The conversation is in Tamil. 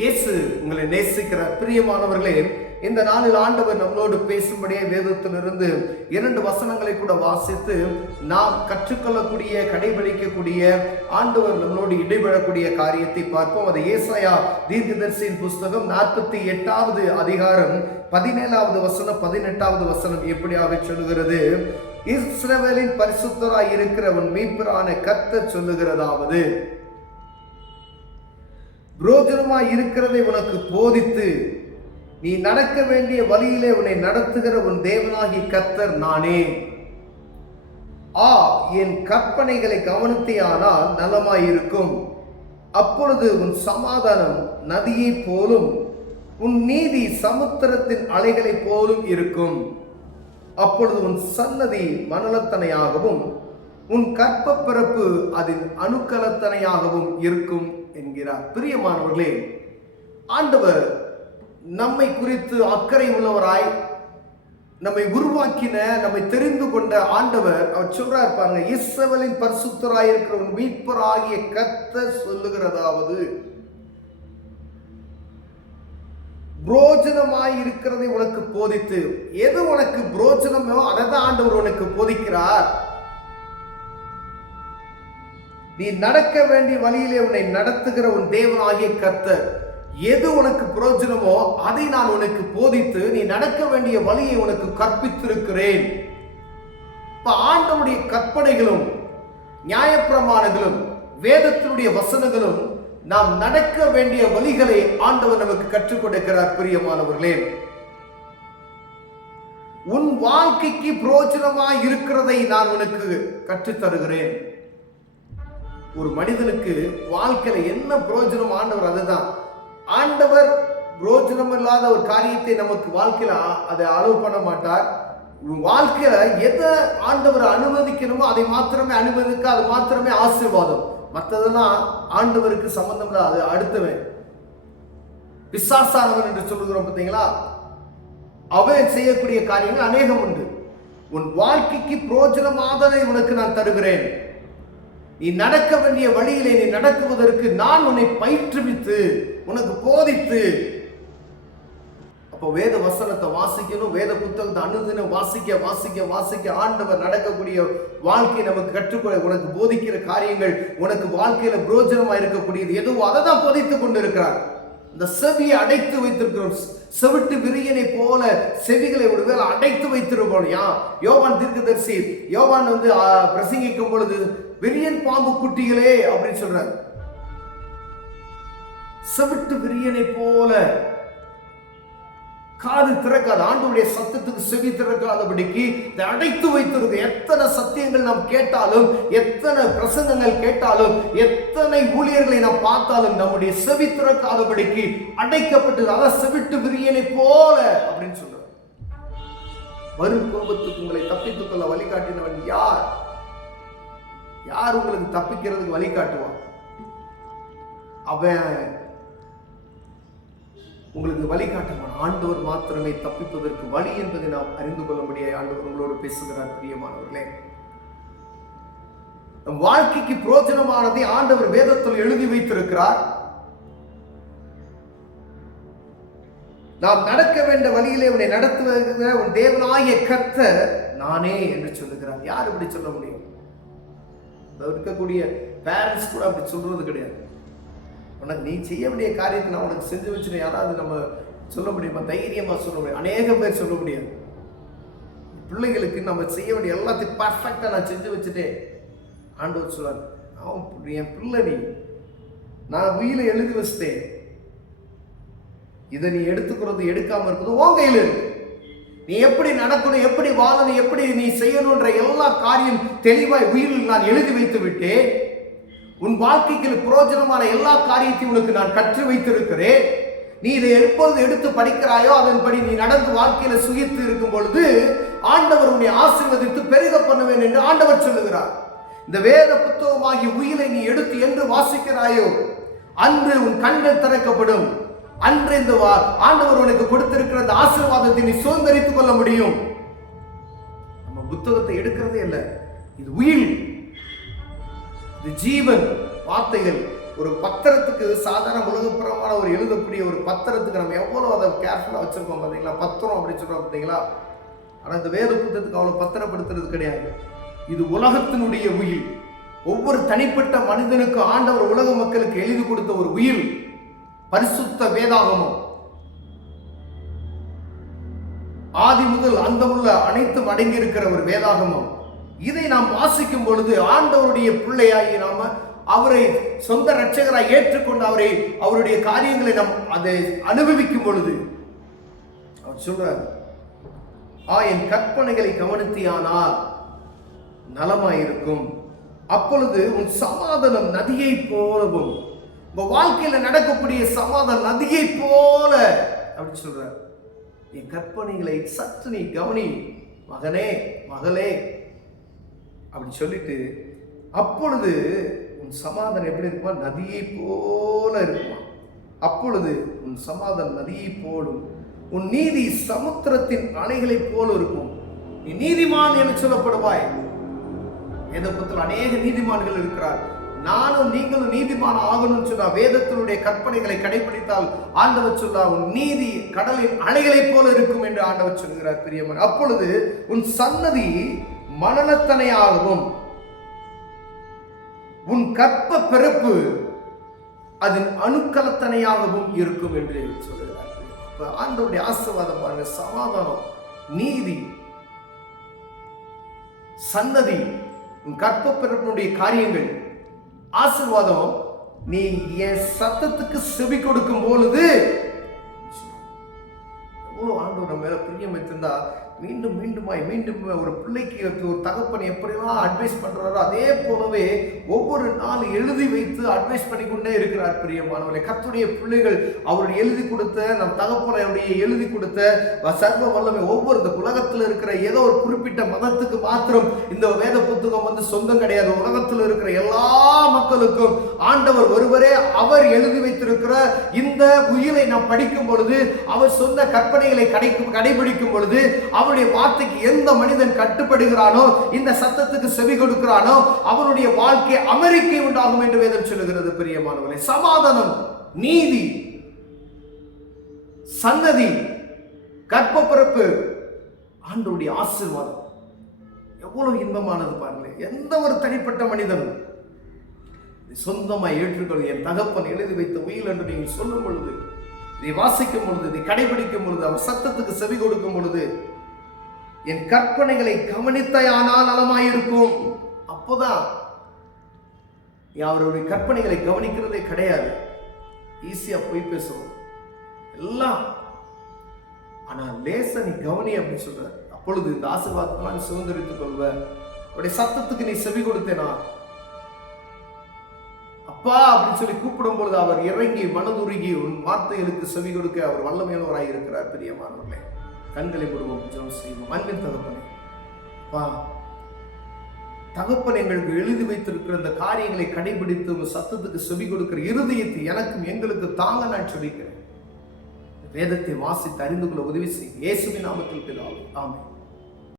இயேசு உங்களை நேசிக்கிறார். பிரியமானவர்களே, இந்த நாளில் ஆண்டவர் நம்மளோடு பேசும்படியே வேதத்திலிருந்து 2 வசனங்களை கூட வாசித்து நாம் கற்றுக்கொள்ளக்கூடிய, கடைபிடிக்கக்கூடிய, ஆண்டவர் நம்மளோடு இடைபெறக்கூடிய காரியத்தை பார்ப்போம். அது ஏசாயா தீர்க்கதரிசியின் புஸ்தகம் 48வது அதிகாரம் 17வது வசனம் 18வது வசனம் எப்படியாக சொல்லுகிறது? இஸ்ரவேலின் பரிசுத்தராய் இருக்கிறவன் மீட்பரான கர்த்தர் சொல்லுகிறதாவது, புரோஜனமாய் இருக்கிறதை உனக்கு போதித்து நீ நடக்க வேண்டிய வழியிலே உன்னை நடத்துகிற உன் தேவனாகிய கர்த்தர் நானே. என் கற்பனைகளை கவனித்தேயானால் நலமாயிருக்கும். அப்பொழுது உன் சமாதானம் நதியை போலும், உன் நீதி சமுத்திரத்தின் அலைகளை போலும் இருக்கும். அப்பொழுது உன் சன்னதி மணலத்தனையாகவும் உன் கற்ப பிறப்பு அதன் அணுக்கலத்தனையாகவும் இருக்கும் என்கிறார். பிரியமானவர்களே, ஆண்டவர் நம்மை குறித்து அக்கறை உள்ளவராய், நம்மை உருவாக்கின, நம்மை தெரிந்து கொண்ட ஆண்டவர் அவர் சொல்றார் பாருங்க, இஸ்ரவேலின் பரிசுத்தராய் இருக்கிறவன் மீட்பராகிய கர்த்தர் சொல்லுகிறதாவது, புரோஜனமாய் இருக்கிறதை உனக்கு போதித்து. எது உனக்கு புரோஜனமோ அதை தான் ஆண்டவர் உனக்கு போதிக்கிறார். நீ நடக்க வேண்டிய வழியிலே உன்னை நடத்துகிற உன் தேவனாகிய கர்த்தர். எது உனக்கு பிரயோஜனமோ அதை நான் உனக்கு போதித்து நீ நடக்க வேண்டிய வழியை உனக்கு கற்பித்திருக்கிறேன். இப்ப ஆண்டவருடைய கற்பனைகளும் நியாயப்பிரமாணங்களும் வேதத்தினுடைய வசனங்களும் நாம் நடக்க வேண்டிய வழிகளை ஆண்டவர் நமக்கு கற்றுக் கொடுக்கிறார். பிரியமானவர்களே, உன் வாழ்க்கைக்கு பிரயோஜனமாய் இருக்கிறதை நான் உனக்கு கற்றுத் தருகிறேன். ஒரு மனிதனுக்கு வாழ்க்கையில என்ன பிரயோஜனம் ஆண்டவர் அதுதான். ஆண்டவர் பிரயோஜனம் இல்லாத ஒரு காரியத்தை நமக்கு வாழ்க்கையில அதை அளவு பண்ண மாட்டார். வாழ்க்கையில எதை ஆண்டவர் அனுமதிக்கணுமோ அதை மாத்திரமே அனுமதிக்க, அது மாத்திரமே ஆசீர்வாதம். மற்றதெல்லாம் ஆண்டவருக்கு சம்பந்தம் இல்லை, அது அடுத்தவன். பிசாசானவன் என்று சொல்லுகிறோம் பார்த்தீங்களா, அவன் செய்யக்கூடிய காரியங்கள் அநேகம் உண்டு. உன் வாழ்க்கைக்கு பிரயோஜனமானதை உனக்கு நான் தருகிறேன். நீ நடக்க வேண்டிய வழியிலே நீ நடக்குவதற்கு நான் உன்னை பயிற்றுவித்து உனக்கு போதித்து. அப்போ வேத வசனத்தை வாசிக்கணும், வேத புத்தகத்தை அனுதினம் வாசிக்க வாசிக்க வாசிக்க ஆண்டவர் நடக்கக்கூடிய வாழ்க்கையை நமக்கு கற்றுக்கொள்ள, உனக்கு போதிக்கிற காரியங்கள் உனக்கு வாழ்க்கையில பிரயோஜனமாக இருக்கக்கூடியது எதுவோ அதை தான் போதித்துக் கொண்டிருக்கிறார். இந்த செவியை அடைத்து வைத்திருக்கிறோம். செவிட்டு விரியனை போல செவிகளை ஒருவேளை அடைத்து வைத்திருப்போம். யோவான் தீர்க்கதரிசி யோவான் பிரசங்கிக்கும் பொழுது விரியன் பாம்பு குட்டிகளே அப்படின்னு சொல்றாரு. செவிட்டு விரியனை போல காது திறக்காது, ஆண்டவருடைய சத்தத்துக்கு செவி திறக்காதபடிக்கு அடைத்து வைத்திருக்கு. எத்தனை சத்தியங்கள் நாம் கேட்டாலும், எத்தனை பிரசங்கங்கள் கேட்டாலும், எத்தனை ஊழியர்களை நாம் பார்த்தாலும் நம்முடைய செவி திறக்காதபடிக்கு அடைக்கப்பட்டது. அதான் செவிட்டு விரியனை போல அப்படின்னு சொல்ற. வரும் கோபத்துக்கு உங்களை தப்பித்துக் கொள்ள வழிகாட்டினவன் யார்? யார் உங்களுக்கு தப்பிக்கிறதுக்கு வழிகாட்டுவான்? அவன் உங்களுக்கு வழிகாட்டுவான். ஆண்டவர் மாத்திரமே தப்பிப்பதற்கு வழி என்பதை நாம் அறிந்து கொள்ள முடியாது. ஆண்டவர் உங்களோடு பேசுகிறார். பிரியமானவர்களே, நம் வாழ்க்கைக்கு பிரயோஜனமானதை ஆண்டவர் வேதத்தில் எழுதி வைத்திருக்கிறார். நாம் நடக்க வேண்டிய வழியிலே உன்னை நடத்துகிற உன் தேவனாகிய கர்த்தர் நானே என்று சொல்லுகிறார். யார் இப்படி சொல்ல முடியும்? இருக்கக்கூடிய பேரண்ட்ஸ் கூட அப்படி சொல்றது கிடையாது. உனக்கு நீ செய்ய வேண்டிய காரியத்தை நான் உனக்கு செஞ்சு வச்சுட்டு யாராவது நம்ம சொல்ல முடியுமா? தைரியமா சொல்ல முடியும்? அநேக பேர் சொல்ல முடியாது. பிள்ளைகளுக்கு நம்ம செய்ய வேண்டிய எல்லாத்தையும் பர்ஃபெக்டா நான் செஞ்சு வச்சுட்டேன். ஆண்டவர் சொல்றார், அவன் என் பிள்ளை, நீ நான் உயிரை எழுதி வச்சுட்டேன், இதை நீ எடுத்துக்கிறது எடுக்காம இருக்கிறது உன் கையில் இருக்கு. நீ எப்படி நடக்கணும், எப்படி வாழணும், எப்படி நீ செய்யணும்ன்ற எல்லா காரியம் தெளிவாய் உயிரில் நான் எழுதி வைத்து விட்டேன். உன் வாழ்க்கைக்கு பிரயோஜனமான எல்லா காரியத்தையும் உனக்கு நான் கற்று வைத்திருக்கிறேன். நீ இதை எப்பொழுது எடுத்து படிக்கிறாயோ அதன்படி நீ நடந்து வாழ்க்கையில சுகித்து இருக்கும் பொழுது ஆண்டவர் உன்னை ஆசீர்வதித்து பெருக பண்ணுவேன் என்று ஆண்டவர் சொல்லுகிறார். இந்த வேத புத்தகமாகிய உயிரை நீ எடுத்து என்று வாசிக்கிறாயோ அன்று உன் கண்கள் திறக்கப்படும். அன்று இந்த ஆண்டவர் உனக்கு கொடுத்திருக்கிற அந்த ஆசீர்வாதத்தை நீ சுதந்திரித்துக் கொள்ள முடியும். நம்ம புத்தகத்தை எடுக்கிறதே இல்லை, இது உயிர், இது ஜீவன் வார்த்தைகள். ஒரு பத்திரத்துக்கு சாதாரண உலகப்புறமான ஒரு எழுதக்கூடிய ஒரு பத்திரத்துக்கு நம்ம எவ்வளோ அதை கேர்ஃபுல்லாக வச்சிருக்கோம் பார்த்தீங்களா, பத்திரம் அப்படின்னு சொல்கிறோம் பார்த்தீங்களா. ஆனால் இந்த வேத புத்தகத்துக்கு அவ்வளோ பத்திரப்படுத்துறது கிடையாது. இது உலகத்தினுடைய உயில். ஒவ்வொரு தனிப்பட்ட மனிதனுக்கு ஆண்டவர் உலக மக்களுக்கு எழுதி கொடுத்த ஒரு உயில் பரிசுத்த வேதாகமம். ஆதி முதல் அந்தமுள்ள அனைத்தும் அடங்கி இருக்கிற ஒரு வேதாகமம். இதை நாம் வாசிக்கும் பொழுது ஆண்டவருடைய பிள்ளையாகி நாம அவரை சொந்த இரட்சகராய் ஏற்றுக்கொண்டு அவருடைய காரியங்களை நாம் அதை அனுபவிக்கும் பொழுது அவர் சொல்றார், என் கற்பனைகளை கவனித்தியானால் நலமாயிருக்கும், அப்பொழுது உன் சமாதானம் நதியை போலவும். உங்க வாழ்க்கையில நடக்கக்கூடிய சமாதான நதியை போல அப்படி சொல்றார். என் கற்பனைகளை சற்று நீ கவனி மகனே மகளே அப்படின்னு சொல்லிட்டு, அப்பொழுது உன் சமாதானம் எப்படி இருக்குமா, நதியை போல இருக்குமா. அப்பொழுது உன் சமாதானம் நதியை போலும், உன் நீதி சமுத்திரத்தின் அலைகளை போல இருக்கும். நீ நீதிமான் என சொல்லப்படுவாய். வேதத்தில் அநேக நீதிமான்கள் இருக்கிறார். நானும் நீங்களும் நீதிமான ஆகணும்னு சொன்னா வேதத்தினுடைய கற்பனைகளை கடைபிடித்தால் ஆண்டவர் சொல்றார், உன் நீதி கடலின் அலைகளை போல இருக்கும் என்று ஆண்டவர் சொல்கிறார் பிரியமான. அப்பொழுது உன் சன்னதி மணலத்தனையாகவும் உன் கற்ப பிறப்பு அதன் அணுக்கலத்தனையாகவும் இருக்கும் என்று சொல்கிறார். ஆண்டவருடைய ஆசீர்வாதம் பாருங்க, சமாதானம், நீதி, சன்னதி, உன் கற்ப பிறப்பினுடைய காரியங்கள், ஆசீர்வாதம். நீ என் சத்தத்துக்கு செவி கொடுக்கும் பொழுது எவ்வளவு ஆண்டவர் நம்ம மேல பிரியம் வைத்திருந்தா மீண்டும் ஒரு பிள்ளைக்கு ஒரு தகப்பன் எப்படிலாம் அட்வைஸ் பண்றாரோ அதே போலவே ஒவ்வொரு நாள் எழுதி வைத்து அட்வைஸ் பண்ணிக்கொண்டே இருக்கிறார் பிரியமானவர்களே. கர்த்தருடைய பிள்ளைகள் அவருடைய எழுதி கொடுத்த நம் தகப்பனுடைய எழுதி கொடுத்த சர்வ வல்லமை ஒவ்வொரு இந்த உலகத்தில் இருக்கிற ஏதோ ஒரு குறிப்பிட்ட மதத்துக்கு மாத்திரம் இந்த வேத புத்தகம் சொந்தம் கிடையாது. உலகத்தில் இருக்கிற எல்லா மக்களுக்கும் ஆண்டவர் ஒருவரே அவர் எழுதி வைத்திருக்கிற இந்த உயிரை நாம் படிக்கும் பொழுது, அவர் சொன்ன கற்பனைகளை கடைபிடிக்கும் பொழுது, அவருடைய வார்த்தைக்கு எந்த மனிதன் கட்டுப்படுகிறானோ, இந்த சத்தத்துக்கு செவி கொடுக்கிறானோ, அவனுடைய வாழ்க்கை அமெரிக்கை உண்டாகும் என்று வேதம் சொல்லுகிறது பிரியமானவர்களே. சமாதானம், நீதி, சன்னதி, கற்பப்பிறப்பு, ஆண்டவருடைய ஆசீர்வாதம் எவ்வளவு இன்பமானது பாருங்களேன். எந்த ஒரு தனிப்பட்ட மனிதனும் சொந்தமாய் ஏற்றுக்கொள்ள என் தகப்பன் எழுதி வைத்த உயில் என்று நீங்கள் சொல்லும் பொழுது, இதை வாசிக்கும் பொழுது, இதை கடைபிடிக்கும் பொழுது, அவர் சத்தத்துக்கு செவி கொடுக்கும் பொழுது, என் கற்பனைகளை கவனித்தாயானால் நலமாயிருக்கும். அப்போதான் அவருடைய கற்பனைகளை கவனிக்கிறதே கிடையாது. ஈஸியா போய் பேசுவோம் எல்லாம், ஆனா லேச நீ கவனி அப்படின்னு சொல்ற. அப்பொழுது இந்த ஆசீர்வாதத்தெல்லாம் சுதந்திரித்துக் கொள்வ. அவருடைய சத்தத்துக்கு நீ செவி கொடுத்தேனா அப்பா அப்படின்னு சொல்லி கூப்பிடும் பொழுது அவர் இறங்கி மனதுருகி உன் வார்த்தைகளுக்கு செவி கொடுக்க அவர் வல்லமையுள்ளவராய் இருக்கிறார் பிரியமானவர்களே. கண்களை போடுவோம், ஜெபம் செய்வோம். அன்பின் தகப்பனே, அப்பா தகப்பன் எங்களுக்கு எழுதி வைத்திருக்கிற இந்த காரியங்களை கடைபிடித்து உங்க சத்தத்துக்கு செவி கொடுக்கிற இருதயத்தை எனக்கும் எங்களுக்கு தாங்க நான் சொல்லிக்கிறேன். வேதத்தை வாசித்து அறிந்து கொள்ள உதவி செய்யும். இயேசுவின் நாமத்தில் பிதாவே, ஆமென்.